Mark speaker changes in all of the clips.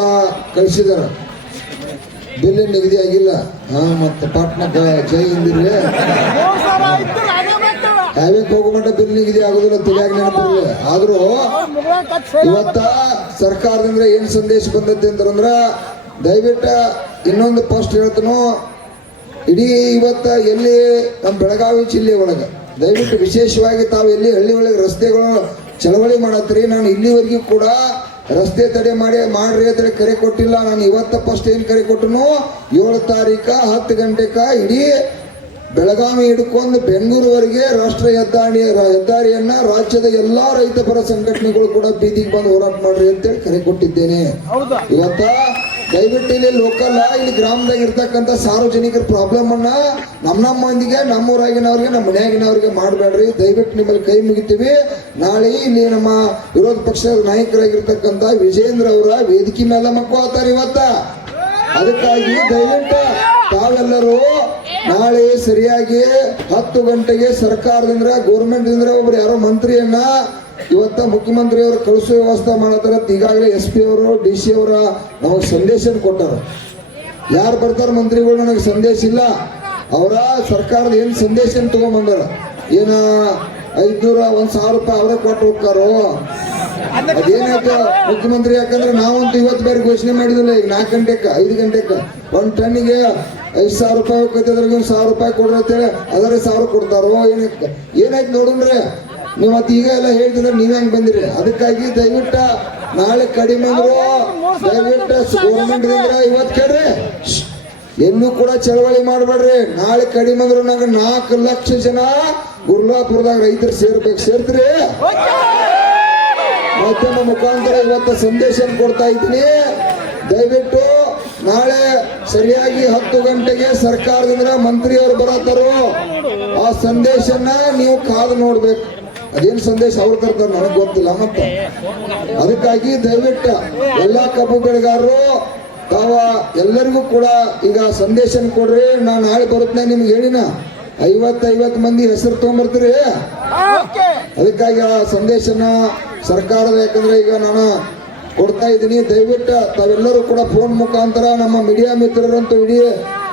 Speaker 1: ಕೂಡ ಕಳಿಸಿದಾರ. ಬಿಲ್ ನಿಗದಿ ಆಗಿಲ್ಲ. ಹಾ, ಮತ್ತೆ ಪಾಟ್ನ ಜೈ ಹಿಂದಿರ್ಲಿ. ಕಾಯ್ಬೇಕು ಹೋಗಬಂಡ ಬಿಲ್ ನಿಗದಿ ಆಗುದಿಲ್ಲ ತಿಳಿಯಾಗಿ ನೆನಪಿರ್ಲಿ. ಆದ್ರೂ ಇವತ್ತ ಸರ್ಕಾರದಿಂದ ಏನ್ ಸಂದೇಶ ಬಂದೈತಿ ಅಂತಂದ್ರ ದಯವಿಟ್ಟ ಇನ್ನೊಂದು ಫಸ್ಟ್ ಹೇಳ್ತನು. ಇಡೀ ಇವತ್ತ ಎಲ್ಲಿ ನಮ್ಮ ಬೆಳಗಾವಿ ಜಿಲ್ಲೆ ಒಳಗ. ದಯವಿಟ್ಟು ವಿಶೇಷವಾಗಿ ತಾವು ಎಲ್ಲಿ ಹಳ್ಳಿ ಒಳಗೆ ರಸ್ತೆಗಳು ಚಳವಳಿ ಮಾಡತ್ರಿ ನಾನು ಇಲ್ಲಿವರೆಗೂ ಕೂಡ ರಸ್ತೆ ತಡೆ ಮಾಡಿ ಮಾಡ್ರಿ ಅಂತೇಳಿ ಕರೆ ಕೊಟ್ಟಿಲ್ಲ. ನಾನು ಇವತ್ತ ಫಸ್ಟ್ ಏನು ಕರೆ ಕೊಟ್ಟನು ಏಳು ತಾರೀಕ ಹತ್ತು ಗಂಟೆಕ ಇಡೀ ಬೆಳಗಾವಿ ಹಿಡ್ಕೊಂಡು ಬೆಂಗಳೂರುವರೆಗೆ ರಾಷ್ಟ್ರ ಹೆದ್ದಾರಿ ಹೆದ್ದಾರಿಯನ್ನ ರಾಜ್ಯದ ಎಲ್ಲಾ ರೈತ ಪರ ಸಂಘಟನೆಗಳು ಕೂಡ ಬೀದಿಗೆ ಬಂದು ಹೋರಾಟ ಮಾಡ್ರಿ ಅಂತೇಳಿ ಕರೆ ಕೊಟ್ಟಿದ್ದೇನೆ. ಇವತ್ತ ದಯವಿಟ್ಟು ಇಲ್ಲಿ ಲೋಕಲ್ ಇಲ್ಲಿ ಗ್ರಾಮದಾಗ ಇರ್ತಕ್ಕಂಥ ಸಾರ್ವಜನಿಕರ ಪ್ರಾಬ್ಲಮ್ ಅನ್ನ ನಮ್ಮ ನಮ್ಮ ಮಂದಿಗೆ ನಮ್ಮೂರಾಗಿನವ್ರಿಗೆ, ನಮ್ಮ ಮನೆಯಾಗಿನವ್ರಿಗೆ ಮಾಡಬೇಡ್ರಿ. ದಯವಿಟ್ಟು ನಿಮ್ಮಲ್ಲಿ ಕೈ ಮುಗಿತೀವಿ. ನಾಳೆ ಇಲ್ಲಿ ನಮ್ಮ ವಿರೋಧ ಪಕ್ಷದ ನಾಯಕರಾಗಿರ್ತಕ್ಕಂಥ ವಿಜೇಂದ್ರ ಅವರ ವೇದಿಕೆ ಮೇಲೆ ಮಕ್ಕಳು ಇವತ್ತ. ಅದಕ್ಕಾಗಿ ದಯವಿಟ್ಟು ತಾವೆಲ್ಲರೂ ನಾಳೆ ಸರಿಯಾಗಿ ಹತ್ತು ಗಂಟೆಗೆ ಸರ್ಕಾರದಿಂದ ಗೌರ್ಮೆಂಟ್ ಒಬ್ರು ಯಾರೋ ಮಂತ್ರಿಯನ್ನ ಇವತ್ತ ಮುಖ್ಯಮಂತ್ರಿ ಅವರು ಕಳಿಸೋ ವ್ಯವಸ್ಥೆ ಮಾಡತ್ತಾರ ಈಗಾಗಲೇ ಎಸ್ ಪಿ ಅವರು ಡಿ ಸಿ ಅವರ ನಮಗೆ ಸಂದೇಶ ಕೊಟ್ಟಾರ. ಯಾರು ಬರ್ತಾರ ಮಂತ್ರಿಗಳು ನನಗೆ ಸಂದೇಶ ಇಲ್ಲ. ಅವರ ಸರ್ಕಾರದ ಏನ್ ಸಂದೇಶ ತಗೊಂಡ್ಬಂದಾರ? ಏನ ಐದ್ನೂರ ಒಂದ್ ಸಾವಿರ ರೂಪಾಯಿ ಅವರೇ ಕೊಟ್ಟು ಹೋಗ್ತಾರೋ? ಅದೇನಾಯ್ತು ಮುಖ್ಯಮಂತ್ರಿ? ಯಾಕಂದ್ರೆ ನಾವಂತೂ ಇವತ್ತು ಬೇರೆ ಘೋಷಣೆ ಮಾಡಿದಿಲ್ಲ. ಈಗ ನಾಲ್ಕು ಗಂಟೆಗೆ ಐದು ಗಂಟೆಕ. ಒಂದ್ ಟನ್ನಿಗೆ ಐದ್ ಸಾವಿರ ರೂಪಾಯಿ ಹೋಗ್ತೈತೆ. ಅದ್ರಾಗ ಒಂದ್ ಸಾವಿರ ರೂಪಾಯಿ ಕೊಡ್ರಿ ಅಂತೇಳಿ ಅದರ ಸಾವಿರ ಕೊಡ್ತಾರೋ? ಏನಕ್ಕೆ? ಏನಾಯ್ತು ನೋಡುನ್ರಿ? ನೀವು ಮತ್ತೆ ಈಗ ಎಲ್ಲ ಹೇಳ್ತಿದ್ರೆ ನೀವ್ ಹೆಂಗ್ ಬಂದಿರಿ? ಅದಕ್ಕಾಗಿ ದಯವಿಟ್ಟ ನಾಳೆ ಕಡಿಮೆ ಅಂದ್ರು. ದಯವಿಟ್ಟು ಗೌರ್ಮೆಂಟ್ ಇವತ್ತು ಕೇಳ್ರಿ. ಎಲ್ಲೂ ಕೂಡ ಚಳವಳಿ ಮಾಡಬೇಡ್ರಿ. ನಾಳೆ ಕಡಿಮೆ ಅಂದ್ರು ನಂಗೆ ನಾಲ್ಕು ಲಕ್ಷ ಜನ ಗುರ್ಲಾಪುರದಾಗ ರೈತರು ಸೇರ್ಬೇಕು. ಸೇರ್ತ್ರಿ? ಮಾಧ್ಯಮ ಮುಖಾಂತರ ಇವತ್ತು ಸಂದೇಶ ಕೊಡ್ತಾ ಇದ್ದೀನಿ. ದಯವಿಟ್ಟು ನಾಳೆ ಸರಿಯಾಗಿ ಹತ್ತು ಗಂಟೆಗೆ ಸರ್ಕಾರದಿಂದ ಮಂತ್ರಿಯವರು ಬರತ್ತಾರೋ ಆ ಸಂದೇಶನ ನೀವು ಕಾದು ನೋಡ್ಬೇಕು. ಅದೇನ್ ಸಂದೇಶ ಅವ್ರು ಕರ್ತಾರೆ ನನಗೆ ಗೊತ್ತಿಲ್ಲ ಅಂತ? ಅದಕ್ಕಾಗಿ ದಯವಿಟ್ಟು ಎಲ್ಲಾ ಕಬ್ಬು ಬೆಳೆಗಾರರು ತಾವ ಎಲ್ಲರಿಗೂ ಕೂಡ ಈಗ ಸಂದೇಶ ಕೊಡ್ರಿ. ನಾನು ನಾಳೆ ಬರುತ್ತೆ ನಿಮ್ಗೆ ಹೇಳಿನ. ಐವತ್ತು ಐವತ್ತು ಮಂದಿ ಹೆಸರು ತಗೊಂಬರ್ತೀರಿ. ಅದಕ್ಕಾಗಿ ಆ ಸಂದೇಶನ ಸರ್ಕಾರದ ಯಾಕಂದ್ರೆ ಈಗ ನಾನು ಕೊಡ್ತಾ ಇದ್ದೀನಿ. ದಯವಿಟ್ಟು ತಾವೆಲ್ಲರೂ ಕೂಡ ಫೋನ್ ಮುಖಾಂತರ ನಮ್ಮ ಮೀಡಿಯಾ ಮಿತ್ರರಂತೂ ಇಡೀ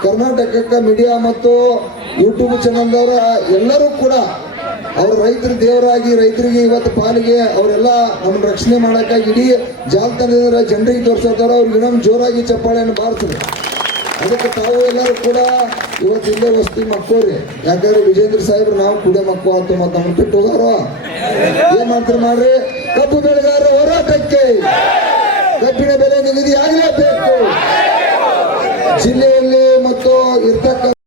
Speaker 1: ಕರ್ನಾಟಕಕ್ಕೆ ಮೀಡಿಯಾ ಮತ್ತು ಯೂಟ್ಯೂಬ್ ಚಾನಲ್ದವರ ಎಲ್ಲರೂ ಕೂಡ ಅವ್ರ ರೈತರ ದೇವರಾಗಿ, ರೈತರಿಗೆ ಇವತ್ತು ಪಾಲಿಗೆ ಅವರೆಲ್ಲ ನಮ್ಮ ರಕ್ಷಣೆ ಮಾಡಕ್ಕ ಇಡೀ ಜಾಲತಾಣದ ಜನರಿಗೆ ತೋರಿಸೋದಾರ ಅವ್ರಿಗೆ ಇನ್ನೊಂದು ಜೋರಾಗಿ ಚಪ್ಪಾಳೆಯನ್ನು ಬಾರಿಸಿದ್ರು ಅದಕ್ಕೆ ತಾವು ಎಲ್ಲರೂ ಕೂಡ ಇವತ್ತು ಇಲ್ಲೇ ವಸ್ತಿ ಮಕ್ಕೋರಿ. ಯಾಕಂದ್ರೆ ವಿಜೇಂದ್ರ ಸಾಹೇಬ್ರು ನಾವು ಕೂಡ ಮಕ್ಕೋ ಅಂತ ಮತ್ತೆ ನಮ್ಮ ಬಿಟ್ಟು ಹೋಗಾರ ಏನ್ ಮಾಡ್ತಾರೆ ಮಾಡ್ರಿ? ಕಬ್ಬು ಬೆಳೆಗಾರ ಹೋರಾಟಕ್ಕೆ ಕಬ್ಬಿನ ಬೆಲೆ ನಿಗದಿ ಆಗಲೇಬೇಕು ಜಿಲ್ಲೆಯಲ್ಲಿ ಮತ್ತು ಇರ್ತಕ್ಕಂಥ